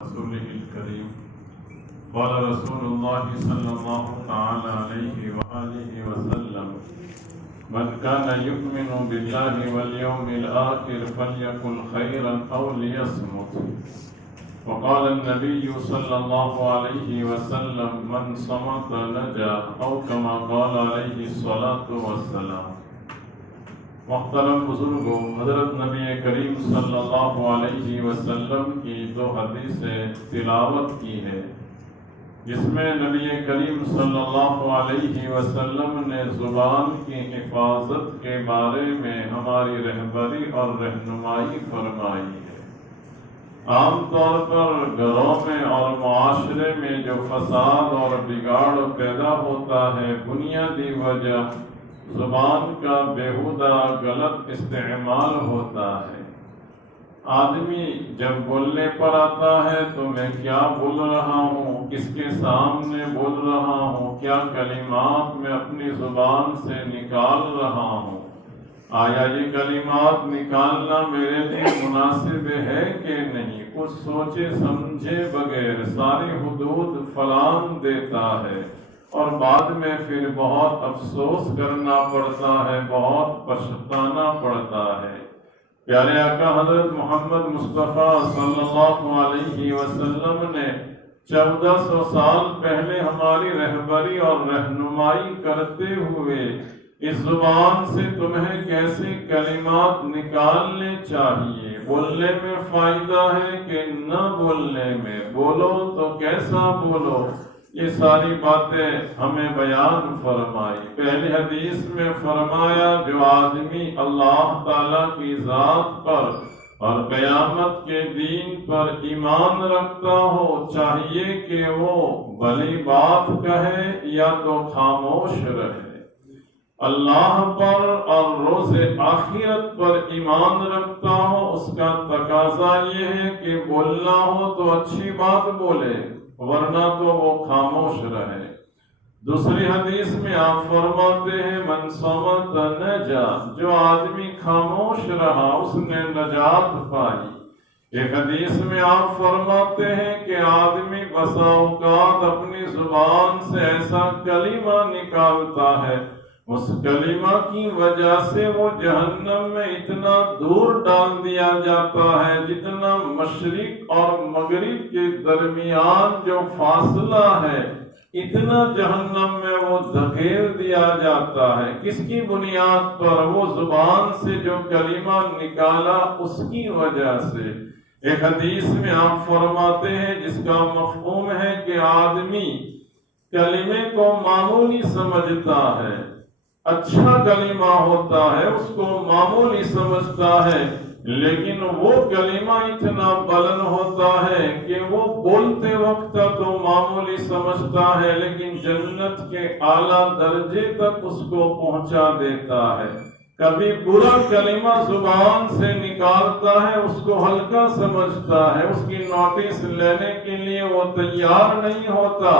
رسوله الكريم قال رسول الله صلى الله تعالى عليه وآله وسلم من كان يؤمن بالله واليوم الآخر فليقل خيرا أو ليصمت. وقال النبي صلى الله عليه وسلم من صمت نجا أو كما قال عليه الصلاة والسلام. محترم بزرگوں، حضرت نبی کریم صلی اللہ علیہ وسلم کی دو حدیثیں تلاوت کی ہے، جس میں نبی کریم صلی اللہ علیہ وسلم نے زبان کی حفاظت کے بارے میں ہماری رہبری اور رہنمائی فرمائی ہے۔ عام طور پر گھروں میں اور معاشرے میں جو فساد اور بگاڑ پیدا ہوتا ہے، بنیادی وجہ زبان کا بیہودہ غلط استعمال ہوتا ہے۔ آدمی جب بولنے پر آتا ہے تو میں کیا بول رہا ہوں، کس کے سامنے بول رہا ہوں، کیا کلمات میں اپنی زبان سے نکال رہا ہوں، آیا یہ کلمات نکالنا میرے لیے مناسب ہے کہ نہیں، کچھ سوچے سمجھے بغیر ساری حدود فلان دیتا ہے اور بعد میں پھر بہت افسوس کرنا پڑتا ہے، بہت پچھتانا پڑتا ہے۔ پیارے آقا حضرت محمد مصطفیٰ صلی اللہ علیہ وسلم نے 1400 سال پہلے ہماری رہبری اور رہنمائی کرتے ہوئے اس زبان سے تمہیں کیسے کلمات نکالنے چاہیے، بولنے میں فائدہ ہے کہ نہ بولنے میں، بولو تو کیسا بولو، یہ ساری باتیں ہمیں بیان فرمائی۔ پہلی حدیث میں فرمایا جو آدمی اللہ تعالیٰ کی ذات پر اور قیامت کے دین پر ایمان رکھتا ہو، چاہیے کہ وہ بھلی بات کہے یا تو خاموش رہے۔ اللہ پر اور روز آخرت پر ایمان رکھتا ہو، اس کا تقاضا یہ ہے کہ بولنا ہو تو اچھی بات بولے، ورنہ تو وہ خاموش رہے۔ دوسری حدیث میں آپ فرماتے ہیں من صمت نجا، جو آدمی خاموش رہا اس نے نجات پائی۔ ایک حدیث میں آپ فرماتے ہیں کہ آدمی بسا اوقات اپنی زبان سے ایسا کلمہ نکالتا ہے، اس کلمہ کی وجہ سے وہ جہنم میں اتنا دور ڈال دیا جاتا ہے جتنا مشرق اور مغرب کے درمیان جو فاصلہ ہے، اتنا جہنم میں وہ دھکیل دیا جاتا ہے۔ کس کی بنیاد پر؟ وہ زبان سے جو کلمہ نکالا اس کی وجہ سے۔ ایک حدیث میں آپ فرماتے ہیں جس کا مفہوم ہے کہ آدمی کلمے کو معمولی سمجھتا ہے، اچھا کلمہ ہوتا ہے اس کو معمولی سمجھتا ہے، لیکن وہ کلمہ اتنا بلند ہوتا ہے کہ وہ بولتے وقت تو معمولی سمجھتا ہے لیکن جنت کے اعلیٰ درجے تک اس کو پہنچا دیتا ہے۔ کبھی برا کلمہ زبان سے نکالتا ہے، اس کو ہلکا سمجھتا ہے، اس کی نوٹس لینے کے لیے وہ تیار نہیں ہوتا،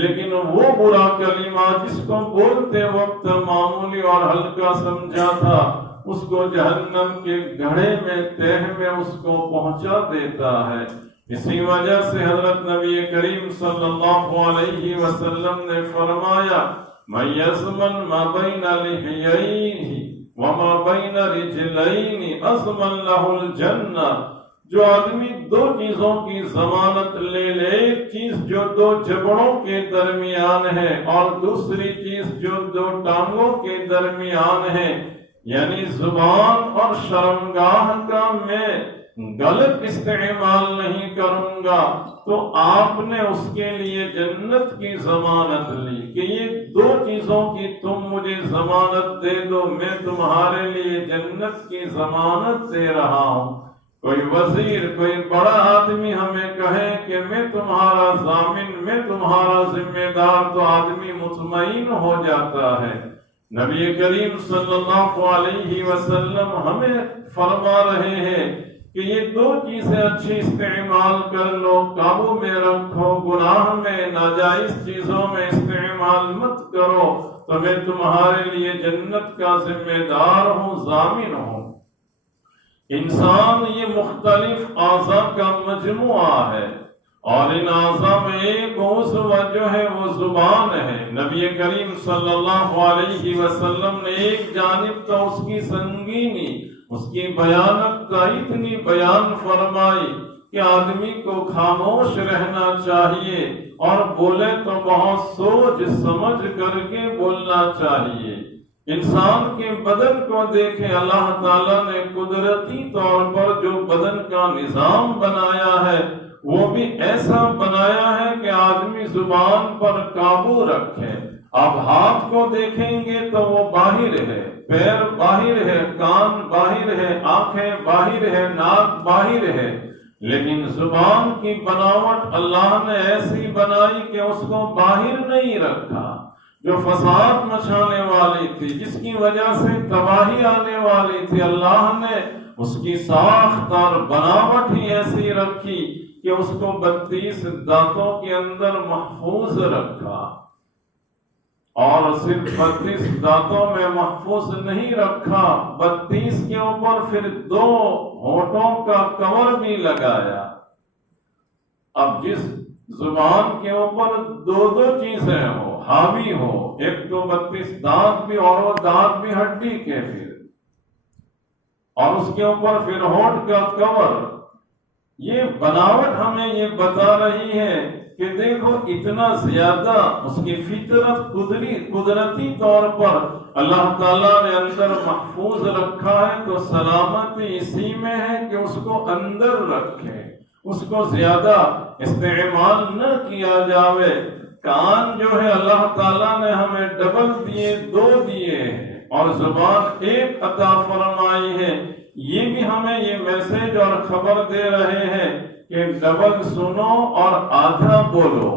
لیکن وہ برا کلمہ جس کو بولتے وقت معمولی اور ہلکا سمجھا تھا، اس کو جہنم کے گڑھے میں تہہ میں اس کو پہنچا دیتا ہے۔ اسی وجہ سے حضرت نبی کریم صلی اللہ علیہ وسلم نے فرمایا من یضمن ما بین لحییہ وما بین رجلین اضمن لہ الجنہ، جو آدمی دو چیزوں کی ضمانت لے لے، ایک چیز جو دو جبڑوں کے درمیان ہے اور دوسری چیز جو دو ٹانگوں کے درمیان ہے، یعنی زبان اور شرمگاہ کا میں غلط استعمال نہیں کروں گا، تو آپ نے اس کے لیے جنت کی ضمانت لی کہ یہ دو چیزوں کی تم مجھے ضمانت دے دو، میں تمہارے لیے جنت کی ضمانت دے رہا ہوں۔ کوئی وزیر، کوئی بڑا آدمی ہمیں کہے کہ میں تمہارا ضامن، میں تمہارا ذمہ دار، تو آدمی مطمئن ہو جاتا ہے۔ نبی کریم صلی اللہ علیہ وسلم ہمیں فرما رہے ہیں کہ یہ دو چیزیں اچھی استعمال کر لو، قابو میں رکھو، گناہ میں ناجائز چیزوں میں استعمال مت کرو، تو میں تمہارے لیے جنت کا ذمہ دار ہوں، ضامن ہوں۔ انسان یہ مختلف اعضاء کا مجموعہ ہے، اور ان اعضاء میں ایک عضو جو ہے وہ زبان ہے۔ نبی کریم صلی اللہ علیہ وسلم نے ایک جانب تو اس کی سنگینی، اس کی بیانت کا اتنی بیان فرمائی کہ آدمی کو خاموش رہنا چاہیے، اور بولے تو بہت سوچ سمجھ کر کے بولنا چاہیے۔ انسان کے بدن کو دیکھیں، اللہ تعالیٰ نے قدرتی طور پر جو بدن کا نظام بنایا ہے وہ بھی ایسا بنایا ہے کہ آدمی زبان پر قابو رکھے۔ اب ہاتھ کو دیکھیں گے تو وہ باہر ہے، پیر باہر ہے، کان باہر ہے، آنکھیں باہر ہے، ناک باہر ہے، لیکن زبان کی بناوٹ اللہ نے ایسی بنائی کہ اس کو باہر نہیں رکھا۔ جو فساد مچانے والی تھی، جس کی وجہ سے تباہی آنے والی تھی، اللہ نے اس کی ساخت اور بناوٹ ہی ایسی رکھی کہ اس کو 32 دانتوں کے اندر محفوظ رکھا۔ اور صرف 32 دانتوں میں محفوظ نہیں رکھا، 32 کے اوپر پھر 2 ہونٹوں کا کور بھی لگایا۔ اب جس زبان کے اوپر 2 چیزیں ہو، حاوی ہو، ایک تو 32 دانت بھی، اور وہ دانت بھی ہڈی کے پھر، اور اس کے اوپر پھر ہونٹ کا کور، یہ بناوٹ ہمیں یہ بتا رہی ہے کہ دیکھو اتنا زیادہ اس کی فطرت قدرتی طور پر اللہ تعالیٰ نے اندر محفوظ رکھا ہے، تو سلامتی اسی میں ہے کہ اس کو اندر رکھے، اس کو زیادہ استعمال نہ کیا جاوے۔ کان جو ہے اللہ تعالیٰ نے ہمیں ڈبل دیے، 2 دیے ہیں، اور زبان ایک عطا فرمائی ہے۔ یہ بھی ہمیں یہ میسج اور خبر دے رہے ہیں کہ ڈبل سنو اور آدھا بولو،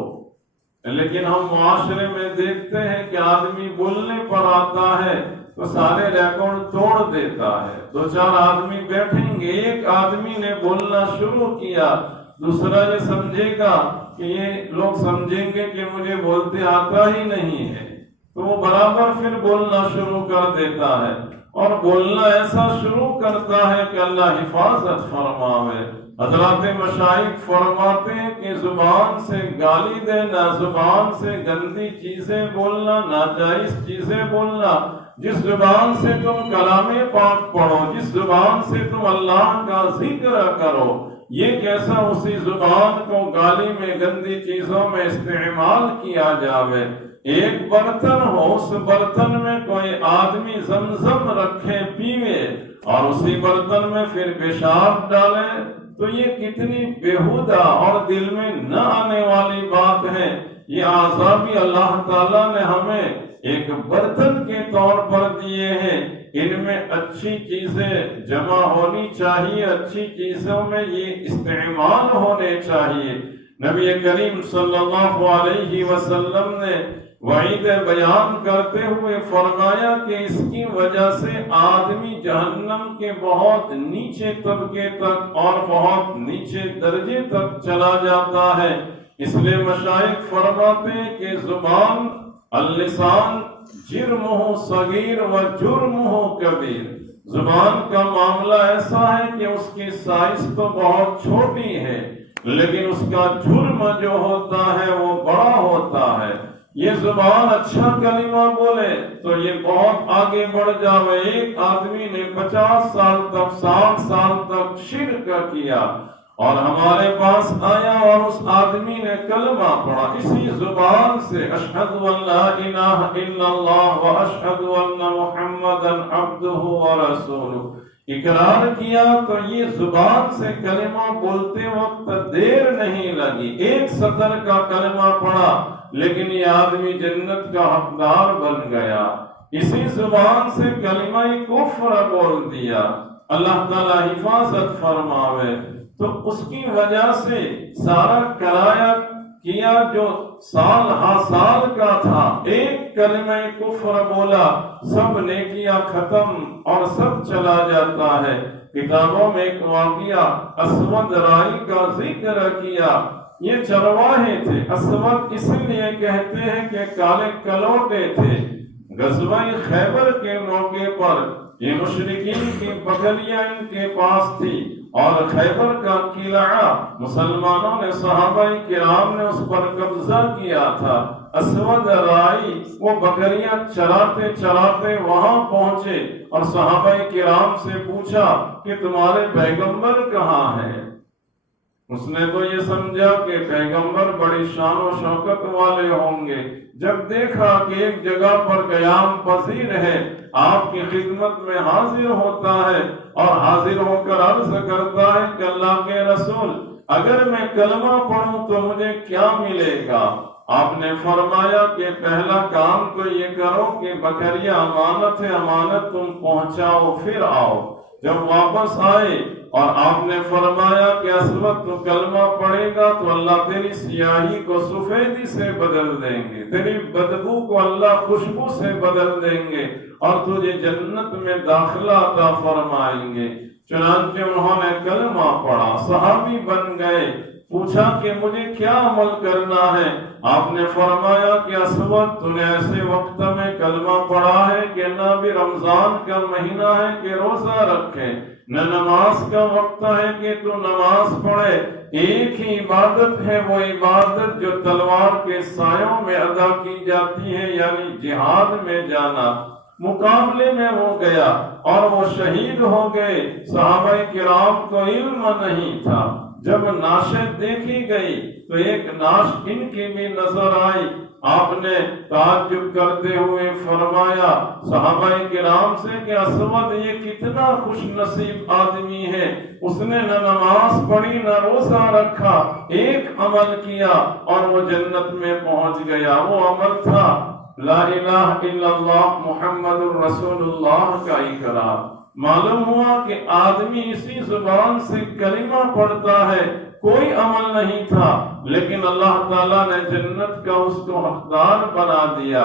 لیکن ہم معاشرے میں دیکھتے ہیں کہ آدمی بولنے پر آتا ہے تو سارے ریکارڈ توڑ دیتا ہے۔ 2-4 آدمی بیٹھیں گے، ایک آدمی نے بولنا شروع کیا، دوسرا یہ سمجھے گا کہ یہ لوگ سمجھیں گے کہ مجھے بولتے آتا ہی نہیں ہے، تو وہ برابر پھر بولنا شروع کر دیتا ہے، اور بولنا ایسا شروع کرتا ہے کہ اللہ حفاظت فرماوے۔ حضرات مشائخ فرماتے ہیں کہ زبان سے گالی دینا، زبان سے گندی چیزیں بولنا، ناجائز چیزیں بولنا، جس زبان سے تم کلام پاک پڑھو، جس زبان سے تم اللہ کا ذکر کرو، یہ کیسا اسی زبان کو گالی میں، گندی چیزوں میں استعمال کیا جاوے۔ ایک برتن ہو، اس برتن میں کوئی آدمی زمزم رکھے پیوے، اور اسی برتن میں پھر پیشاب ڈالے، تو یہ کتنی بےہودہ اور دل میں نہ آنے والی بات ہے۔ یہ اعضاء بھی اللہ تعالیٰ نے ہمیں ایک برتن کے طور پر دیے ہیں، ان میں اچھی چیزیں جمع ہونی چاہیے، اچھی چیزوں میں یہ استعمال ہونے چاہیے۔ نبی کریم صلی اللہ علیہ وسلم نے وعید بیان کرتے ہوئے فرمایا کہ اس کی وجہ سے آدمی جہنم کے بہت نیچے طبقے تک اور بہت نیچے درجے تک چلا جاتا ہے۔ اس لیے مشائخ فرماتے ہیں کہ زبان، اللسان جرمہ صغیر و جرمہ کبیر، زبان کا معاملہ ایسا ہے کہ اس کی سائز تو بہت چھوٹی ہے، لیکن اس کا جرم جو ہوتا ہے وہ بڑا ہوتا ہے۔ یہ زبان اچھا کلمہ بولے تو یہ بہت آگے بڑھ جاوے۔ ایک آدمی نے 50 سال تک، 60 سال تک شرک کیا، اور ہمارے پاس آیا اور اس آدمی نے کلمہ پڑھا اسی زبان سے، اشہد ان لا الہ الا اللہ و اشہد ان محمدا عبدہ و رسولہ، اقرار کیا، تو یہ زبان سے کلمہ بولتے وقت دیر نہیں لگی، 1 سطر کا کلمہ پڑھا، لیکن یہ آدمی جنت کا حقدار بن گیا۔ اسی زبان سے کلمہ کفر بول دیا، اللہ تعالی حفاظت فرماوے۔ تو اس کی وجہ سے سارا کرایہ کیا جو سال ہا سال کا تھا، ایک کلمہ کفر بولا، سب نیکیاں ختم اور سب چلا جاتا ہے۔ کتابوں میں ایک واقعہ اسود رائی کا ذکر کیا، یہ چرواہے تھے، اسود اس لیے کہتے ہیں کہ کالے کلوٹے تھے۔ غزوہ خیبر کے موقع پر یہ مشرکین کی بکریاں ان کے پاس تھی، اور خیبر کا قلعہ مسلمانوں نے، صحابہ کرام نے اس پر قبضہ کیا تھا۔ اسود رائی وہ بکریاں چراتے چراتے وہاں پہنچے اور صحابہ کرام سے پوچھا کہ تمہارے پیغمبر کہاں ہیں؟ اس نے تو یہ سمجھا کہ پیغمبر بڑی شان و شوکت والے ہوں گے۔ جب دیکھا کہ ایک جگہ پر قیام پذیر ہے، آپ کی خدمت میں حاضر ہوتا ہے اور حاضر ہو کر عرض کرتا ہے کہ اللہ کے رسول، اگر میں کلمہ پڑھوں تو مجھے کیا ملے گا؟ آپ نے فرمایا کہ پہلا کام تو یہ کرو کہ بکریاں امانت ہے، امانت تم پہنچاؤ، پھر آؤ۔ جب واپس آئے اور آپ نے فرمایا کہ اسود تو کلمہ پڑھے گا تو اللہ تیری سیاہی کو سفیدی سے بدل دیں گے، تیری بدبو کو اللہ خوشبو سے بدل دیں گے اور تجھے جنت میں داخلہ عطا فرمائیں گے۔ چنانچہ انہوں نے کلمہ پڑھا، صحابی بن گئے۔ پوچھا کہ مجھے کیا عمل کرنا ہے؟ آپ نے فرمایا کہ اسود تو نے ایسے وقت میں کلمہ پڑھا ہے کہ نہ بھی رمضان کا مہینہ ہے کہ روزہ رکھے، نہ نماز کا وقت ہے کہ تو نماز پڑھے۔ ایک ہی عبادت ہے، وہ عبادت جو تلوار کے سایوں میں ادا کی جاتی ہے، یعنی جہاد میں جانا۔ مقابلے میں وہ گیا اور وہ شہید ہو گئے۔ صحابہ کرام کو علم نہیں تھا۔ جب ناشیں دیکھی گئی تو ایک ناش ان کی بھی نظر آئی۔ آپ نے تعجب کرتے ہوئے فرمایا صحابہ کرام سے کہ اسود یہ کتنا خوش نصیب آدمی ہے، اس نے نہ نماز پڑھی نہ روزہ رکھا، ایک عمل کیا اور وہ جنت میں پہنچ گیا۔ وہ عمل تھا لا الہ الا اللہ محمد الرسول اللہ کا اقرار۔ معلوم ہوا کہ آدمی اسی زبان سے کلمہ پڑھتا ہے، کوئی عمل نہیں تھا، لیکن اللہ تعالیٰ نے جنت کا اس کو حقدار بنا دیا۔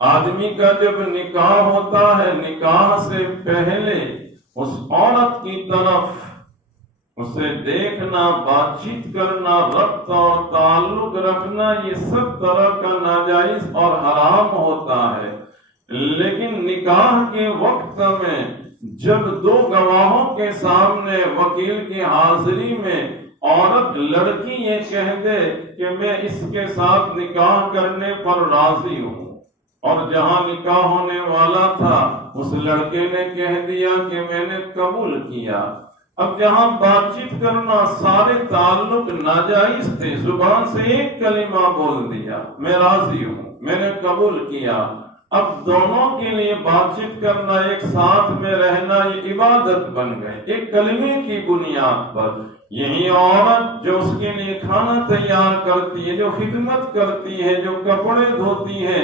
آدمی کا جب نکاح ہوتا ہے، نکاح سے پہلے اس عورت کی طرف اسے دیکھنا، بات چیت کرنا، ربط اور تعلق رکھنا، یہ سب طرح کا ناجائز اور حرام ہوتا ہے۔ لیکن نکاح کے وقت میں جب دو گواہوں کے سامنے وکیل کی حاضری میں عورت لڑکی یہ کہہ دے کہ میں اس کے ساتھ نکاح کرنے پر راضی ہوں، اور جہاں نکاح ہونے والا تھا اس لڑکے نے کہہ دیا کہ میں نے قبول کیا، اب جہاں بات چیت کرنا سارے تعلق ناجائز تھے، زبان سے ایک کلمہ بول دیا میں راضی ہوں، میں نے قبول کیا، اب دونوں کے لیے بات چیت کرنا، ایک ساتھ میں رہنا، یہ عبادت بن گئے ایک کلمے کی بنیاد پر۔ یہی عورت جو اس کے لیے کھانا تیار کرتی ہے، جو خدمت کرتی ہے، جو کپڑے دھوتی ہے،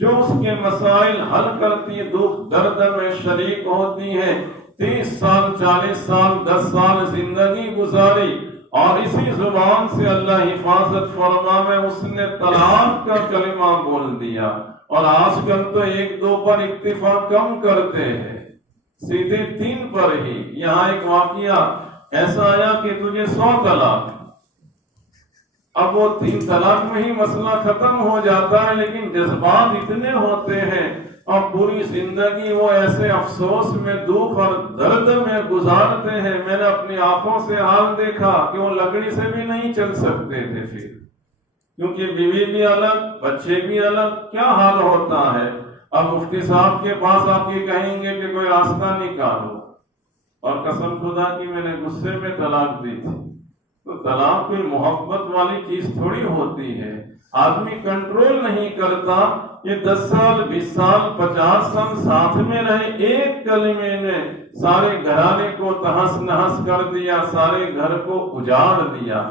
جو اس کے مسائل حل کرتی ہے، دکھ درد میں شریک ہوتی ہے، 30 سال 40 سال 10 سال زندگی گزاری اور اسی زبان سے اللہ حفاظت فرماوے اس نے طلاق کا کلمہ بول دیا۔ اور آج کل تو 1-2 پر اکتفا کم کرتے ہیں، سیدھے 3 پر ہی۔ یہاں ایک واقعہ ایسا آیا کہ تجھے 100 طلاق، اب وہ 3 طلاق میں ہی مسئلہ ختم ہو جاتا ہے، لیکن جذبات اتنے ہوتے ہیں اور پوری زندگی وہ ایسے افسوس میں، دکھ اور درد میں گزارتے ہیں۔ میں نے اپنی آنکھوں سے حال دیکھا کہ وہ لکڑی سے بھی نہیں چل سکتے تھے پھر، کیونکہ بیوی بھی الگ، بچے بھی الگ، کیا حال ہوتا ہے۔ اب مفتی صاحب کے پاس آپ یہ کہیں گے کہ کوئی راستہ نکالو، اور قسم خدا کی میں نے غصے میں طلاق دی تھی۔ تو طلاق کوئی محبت والی چیز تھوڑی ہوتی ہے، آدمی کنٹرول نہیں کرتا۔ یہ 10 سال 20 سال 50 سال ساتھ میں رہے، ایک کلمے نے سارے گھرانے کو تہس نہس کر دیا، سارے گھر کو اجاڑ دیا۔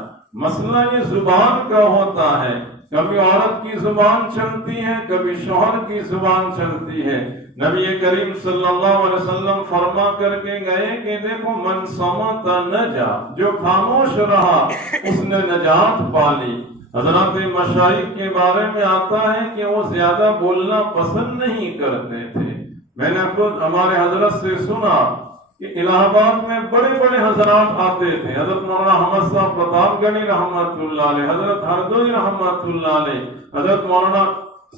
مسئلہ یہ زبان کا ہوتا ہے، کبھی عورت کی زبان چلتی ہے، کبھی شوہر کی زبان چلتی ہے۔ نبی کریم صلی اللہ علیہ وسلم فرما کر کے گئے کہ دیکھو من صمت نجا، جو خاموش رہا اس نے نجات پالی۔ حضرات مشائخ کے بارے میں آتا ہے کہ وہ زیادہ بولنا پسند نہیں کرتے تھے۔ میں نے خود ہمارے حضرت سے سنا کہ الہ آباد میں بڑے بڑے حضرات آتے تھے، حضرت مولانا احمد صاحب پرتاپ گڑھی رحمت اللہ علیہ، حضرت ہردوئی رحمت اللہ علیہ، حضرت مولانا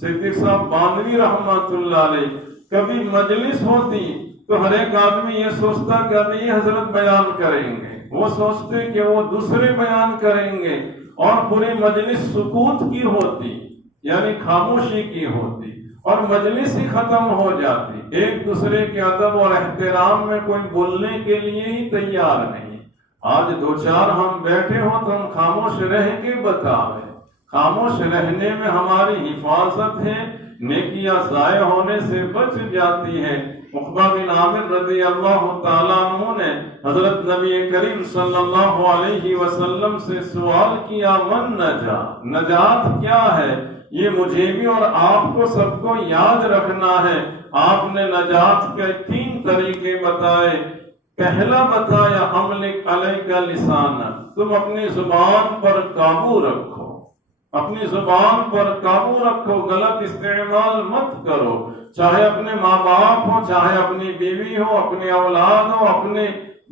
صدیق صاحب باندھوی رحمت اللہ علیہ، کبھی مجلس ہوتی تو ہر ایک آدمی یہ سوچتا کہ نہیں حضرت بیان کریں گے، وہ سوچتے کہ وہ دوسرے بیان کریں گے، اور پوری مجلس سکوت کی ہوتی، یعنی خاموشی کی ہوتی، اور مجلس ہی ختم ہو جاتی، ایک دوسرے کے ادب اور احترام میں کوئی بولنے کے لیے ہی تیار نہیں۔ آج دو چار ہم بیٹھے ہوں تو ہم خاموش رہ کے بتاوے، خاموش رہنے میں ہماری حفاظت ہے، نیکیاں ضائع ہونے سے بچ جاتی ہے۔ عقبہ بن عامر رضی اللہ تعالیٰ عنہ نے حضرت نبی کریم صلی اللہ علیہ وسلم سے سوال کیا، من نجات کیا ہے؟ یہ مجھے بھی اور آپ کو سب کو یاد رکھنا ہے۔ آپ نے نجات کے 3 طریقے بتائے۔ پہلا بتایا، املک علیک لسانا، تم اپنی زبان پر قابو رکھو، اپنی زبان پر قابو رکھو، غلط استعمال مت کرو، چاہے اپنے ماں باپ ہو، چاہے اپنی بیوی ہو، اپنے اولاد ہو، اپنے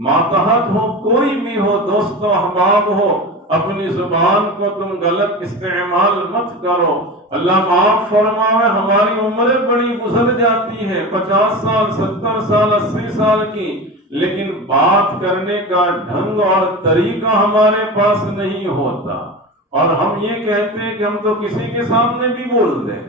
ماتحت ہو، کوئی بھی ہو، دوست و احباب ہو، اپنی زبان کو تم غلط استعمال مت کرو۔ اللہ معاف فرمائے، ہماری عمریں بڑی گزر جاتی ہے، 50 سال 70 سال 80 سال کی، لیکن بات کرنے کا ڈھنگ اور طریقہ ہمارے پاس نہیں ہوتا، اور ہم یہ کہتے ہیں کہ ہم تو کسی کے سامنے بھی بول دیں۔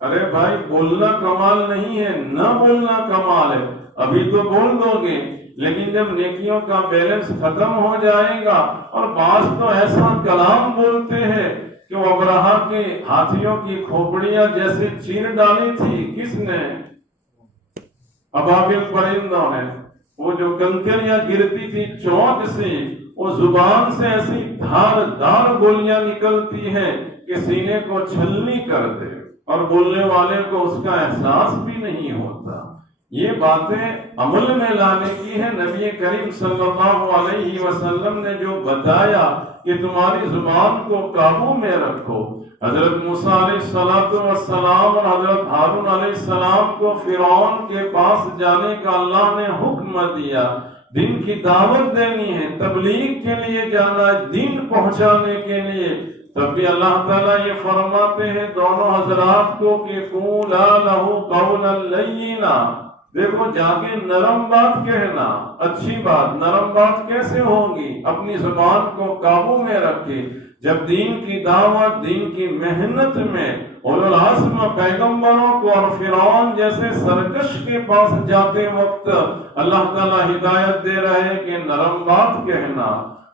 ارے بھائی، بولنا کمال نہیں ہے، نہ بولنا کمال ہے۔ ابھی تو بول دو گے، لیکن جب نیکیوں کا بیلنس ختم ہو جائے گا، اور بعض تو ایسا کلام بولتے ہیں کہ وہ ابرہا کے ہاتھیوں کی کھوپڑیاں جیسے چیر ڈالی تھی، کس نے؟ ابابل پرندوں نے۔ وہ جو کنکریاں گرتی تھی چونچ سے، وہ زبان سے ایسی دھار دار گولیاں نکلتی ہیں کہ سینے کو چھلنی کر دے، اور بولنے والے کو اس کا احساس بھی نہیں ہوتا۔ یہ باتیں عمل میں لانے کی ہے۔ نبی کریم صلی اللہ علیہ وسلم نے جو بتایا کہ تمہاری زبان کو قابو میں رکھو۔ حضرت موسیٰ علیہ السلام اور حضرت ہارون علیہ السلام کو فرعون کے پاس جانے کا اللہ نے حکم دیا، دین کی دعوت دینی ہے، تبلیغ کے لیے جانا ہے، دین پہنچانے کے لیے۔ تب بھی اللہ تعالیٰ یہ فرماتے ہیں دونوں حضرات کو کہ قولا لہ قولا لینا، دیکھو جا کے نرم بات کہنا، اچھی بات۔ نرم بات کیسے ہوگی؟ اپنی زبان کو قابو میں رکھے۔ جب دین کی دعوت، دین کی محنت میں اولو العزم پیغمبروں کو اور فرعون جیسے سرکش کے پاس جاتے وقت اللہ تعالیٰ ہدایت دے رہے ہیں کہ نرم بات کہنا،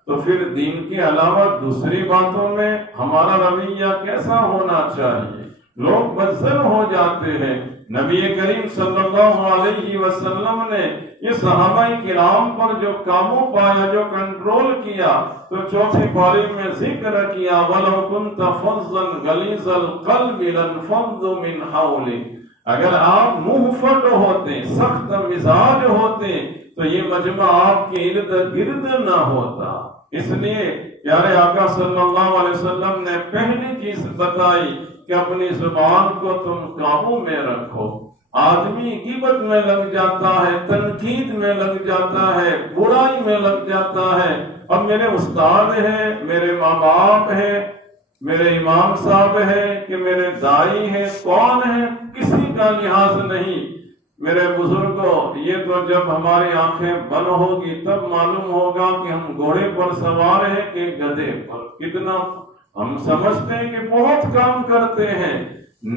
تو پھر دین کے علاوہ دوسری باتوں میں ہمارا رویہ کیسا ہونا چاہیے؟ لوگ بدزن ہو جاتے ہیں۔ نبی کریم صلی اللہ علیہ وسلم نے یہ صحابہ کرام پر جو قابو پایا، جو کنٹرول کیا، تو چوتھی پاری میں ذکر کیا، وَلَوْ كُنْتَ فَظًّا غَلِيظَ الْقَلْبِ لَانفَضُّوا مِنْ حَوْلِكَ، اگر آپ منہ پھٹ ہوتے، سخت مزاج ہوتے، تو یہ مجمع آپ کے ارد گرد نہ ہوتا۔ اس لیے پیارے آقا صلی اللہ علیہ وسلم نے پہلی چیز بتائی کہ اپنی زبان کو تم قابو میں رکھو۔ آدمی غیبت میں لگ جاتا ہے، تنقید میں لگ جاتا ہے، برائی میں لگ جاتا ہے۔ اب میرے استاد ہیں، میرے ماں باپ ہیں، میرے امام صاحب ہیں کہ میرے دائی ہیں، کون ہیں، کسی کا لحاظ نہیں۔ میرے بزرگوں، یہ تو جب ہماری آنکھیں بند ہوگی تب معلوم ہوگا کہ ہم گھوڑے پر سوار ہیں کہ گدھے پر۔ کتنا ہم سمجھتے ہیں کہ بہت کام کرتے ہیں،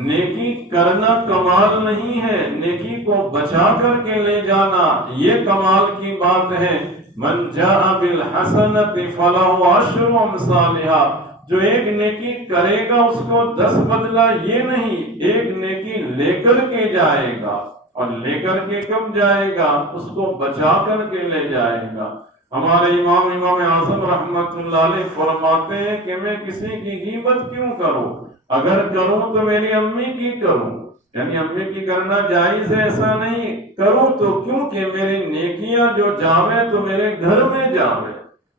نیکی کرنا کمال نہیں ہے، نیکی کو بچا کر کے لے جانا یہ کمال کی بات ہے۔ من جاء بالحسنۃ فلہ عشر امثالھا، جو ایک نیکی کرے گا اس کو 10 بدلہ، یہ نہیں، ایک نیکی لے کر کے جائے گا، اور لے کر کے کب جائے گا؟ اس کو بچا کر کے لے جائے گا۔ ہمارے امام اعظم رحمت اللہ علیہ فرماتے ہیں کہ میں کسی کی غیبت کیوں کروں؟ اگر کروں تو میری امی کی کروں، یعنی امی کی کرنا جائز ہے ایسا نہیں، کروں تو کیونکہ میری نیکیاں جو جاویں تو میرے گھر میں جاویں۔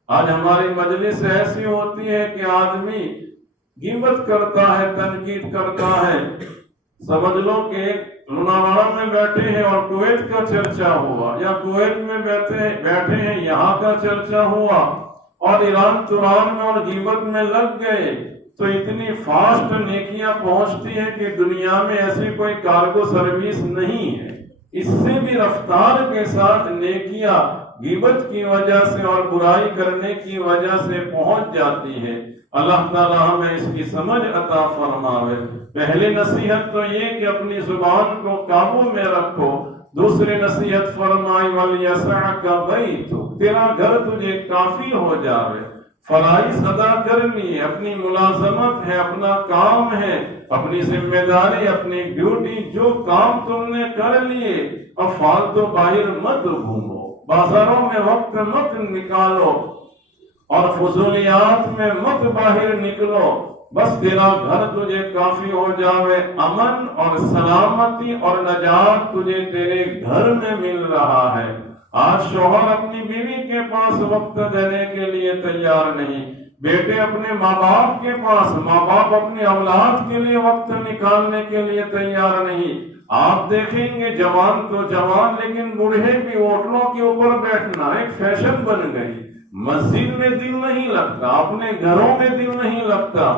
آج ہماری مجلس ایسی ہوتی ہے کہ آدمی غیبت کرتا ہے، تنقید کرتا ہے۔ سمجھ لو کہ لوناواڑا میں بیٹھے ہیں اور کویت کا چرچا ہوا، یا کویت میں بیٹھے ہیں یہاں کا چرچا ہوا، اور ایران توران میں اور غیبت میں لگ گئے، تو اتنی فاسٹ نیکیاں پہنچتی ہیں کہ دنیا میں ایسی کوئی کارگو سروس نہیں ہے، اس سے بھی رفتار کے ساتھ نیکیاں غیبت کی وجہ سے اور برائی کرنے کی وجہ سے پہنچ جاتی ہے۔ اللہ تعالی ہمیں اس کی سمجھ عطا فرماوے۔ پہلی نصیحت تو یہ کہ اپنی زبان کو قابو میں رکھو، دوسری نصیحت فرمائی وَلْيَسَعْكَ بَيْتُكَ، تیرا گھر تجھے کافی ہو جاوے۔ فرائض ادا کرنی ہے، اپنی ملازمت ہے، اپنا کام ہے، اپنی ذمہ داری، اپنی ڈیوٹی، جو کام تم نے کر لیے، اب فالتو باہر مت گھومو، بازاروں میں وقت مت نکالو اور فضولیات میں مت باہر نکلو، بس تیرا گھر تجھے کافی ہو جاوے۔ امن اور سلامتی اور نجات تجھے تیرے گھر میں مل رہا ہے۔ آج شوہر اپنی بیوی کے پاس وقت دینے کے لیے تیار نہیں، بیٹے اپنے ماں باپ کے پاس، ماں باپ اپنی اولاد کے لیے وقت نکالنے کے لیے تیار نہیں۔ آپ دیکھیں گے جوان تو جوان، لیکن بوڑھے بھی ہوٹلوں کے اوپر بیٹھنا ایک فیشن بن گئی۔ مسجد میں دل نہیں لگتا، اپنے گھروں میں دل نہیں لگتا۔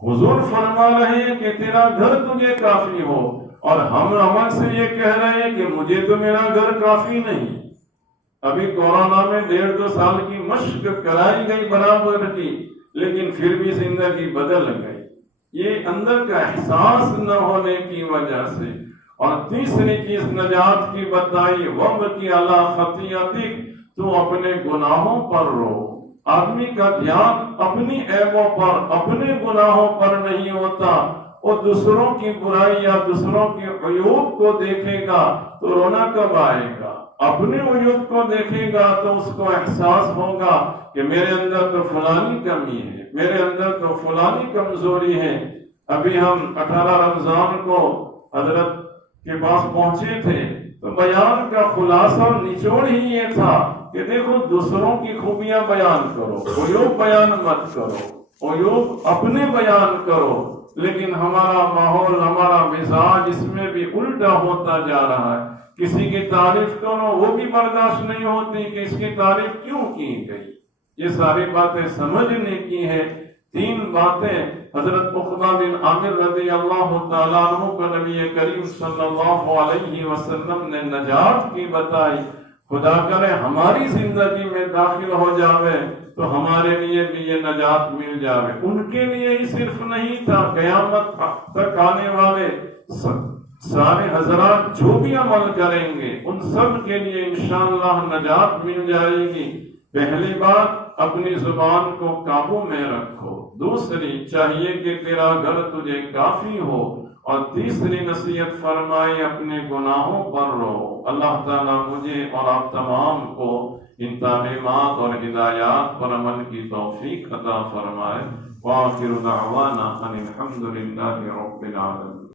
حضور فرما رہے ہیں کہ تیرا گھر تجھے کافی ہو، اور ہم عمل سے یہ کہہ رہے ہیں کہ مجھے تو میرا گھر کافی نہیں۔ ابھی کورونا میں 1.5-2 سال کی مشق کرائی گئی برابر کی، لیکن پھر بھی زندگی بدل گئی، یہ اندر کا احساس نہ ہونے کی وجہ سے۔ اور تیسری چیز نجات کی بتائی، وَبْكِ عَلَىٰ خَطِيئَتِكَ، تو اپنے گناہوں پر رو۔ آدمی کا دھیان اپنی عیبوں پر، اپنے گناہوں پر نہیں ہوتا، وہ دوسروں کی برائی یا دوسروں کے عیوب کو دیکھے گا تو رونا کب آئے گا؟ اپنے عیوب کو دیکھے گا تو اس کو احساس ہوگا کہ میرے اندر تو فلانی کمی ہے، میرے اندر تو فلانی کمزوری ہے۔ ابھی ہم 18 رمضان کو حضرت کے پاس پہنچے تھے تو بیان کا خلاصہ اور نچوڑ ہی یہ تھا کہ دیکھو دوسروں کی خوبیاں بیان کرو، عیوب بیان مت کرو، عیوب اپنے بیان کرو۔ لیکن ہمارا ماحول، ہمارا مزاج اس میں بھی الٹا ہوتا جا رہا ہے۔ کسی کی تعریف کرو وہ بھی برداشت نہیں ہوتی کہ اس کی تعریف کیوں کی گئی۔ یہ ساری باتیں سمجھنے کی ہے۔ 3 باتیں حضرت عقبہ بن عامر رضی اللہ تعالیٰ عنہ کو نبی کریم صلی اللہ علیہ وسلم نے نجات کی بتائی۔ خدا کرے ہماری زندگی میں داخل ہو جاوے تو ہمارے لیے بھی یہ نجات مل جاوے۔ ان کے لیے ہی صرف نہیں تھا، قیامت تک آنے والے سارے حضرات جو بھی عمل کریں گے ان سب کے لیے انشاءاللہ نجات مل جائے گی۔ پہلی بات، اپنی زبان کو قابو میں رکھو۔ دوسری، چاہیے کہ تیرا گھر تجھے کافی ہو۔ اور تیسری نصیحت فرمائی، اپنے گناہوں پر رو۔ اللہ تعالیٰ مجھے اور آپ تمام کو ان تعلیمات اور ہدایات پر عمل کی توفیق عطا فرمائے۔ وآخر دعوانا ان الحمد للہ رب العالمین۔